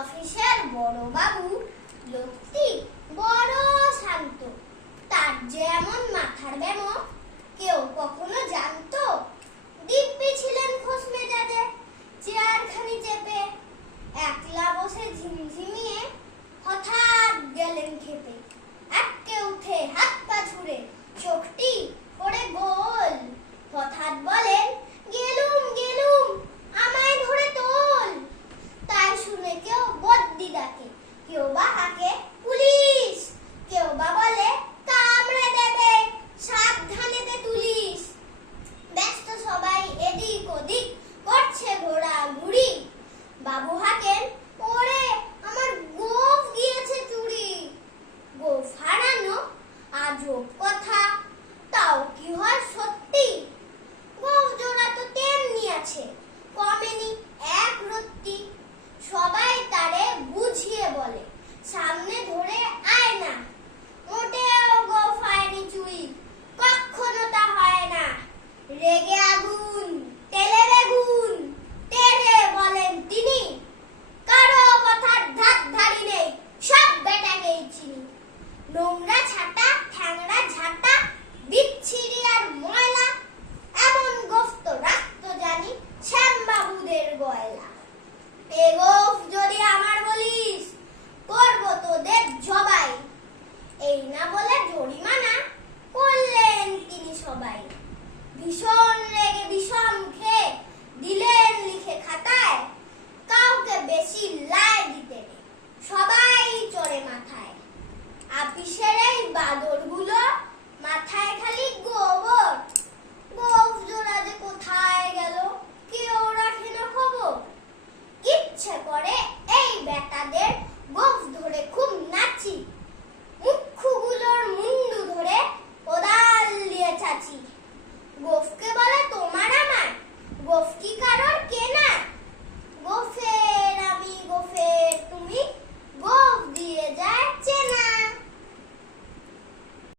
অফিসের বড় বাবু লোকটি বড় শান্ত। তার যেমন মাথার ব্যামো কেউ কখনো জানতো? দিব্যি ছিলেন খোশ মেজাজে, চেয়ারখানি চেপে একলা বসে ঝিমঝিমিয়ে হঠাৎ গেলেন খেপে। আটকে উঠে হাত পা ছুড়ে চোখটি করে গোল, হঠাৎ বলেন, গেলুম গেলুম, আমায় ধরে তোল। তাই শুনে কেউ বদ্যি ডাকে, কেউ বা হাঁকে পুলিশ, কেউ বা বলে কামড়ে দেবে, সাবধানেতে তুলিস। ব্যস্ত সবাই এদিক ওদিক করছে ঘোরাঘুরি। বাবু হাঁকেন, ওরে আমার গোঁফ গিয়েছে চুরি। গোঁফ হারানো আজব কথা, তাও কি হয় সত্যি? গোঁফ জোড়া তো তেমনি আছে, কমেনি এক রত্তি। সবাই তারে বুঝিয়ে বলে, সামনে ধরে আয় না, মোটেও গোঁফ হয়নি চুই, কখনো তা হয় না। রেগে আগুন, তেলে বেগুন, তেড়ে বলেন তিনি, কারো কথার ধার ধারি নেই, সব বেটাকেই চিনি। নোংরা ছাটা, ঠ্যাংরা ঝাঁটা, বিচ্ছিরি আর ময়লা, এমন গোঁফ তো রাখতো জানি শ্যামবাবুদের গয়লা। এ গোঁফ যদি আমার বলিস, করবো তোদের জবাই। এই না বলে জরিমানা করলেন তিনি সবাই। ভীষণ রেগে বিষম খেয়ে দিলেন লিখে খাতায়, কাউকে বেশি লাই দিতে নেই, সবাই চড়ে মাথায়। আপিসের এই বাদরগুলো মাথায় খালি গোবর, গোঁফ জোড়া যে কোথায় গেল কেউ রাখে না খবর। ইচ্ছে করে এই বেটাদের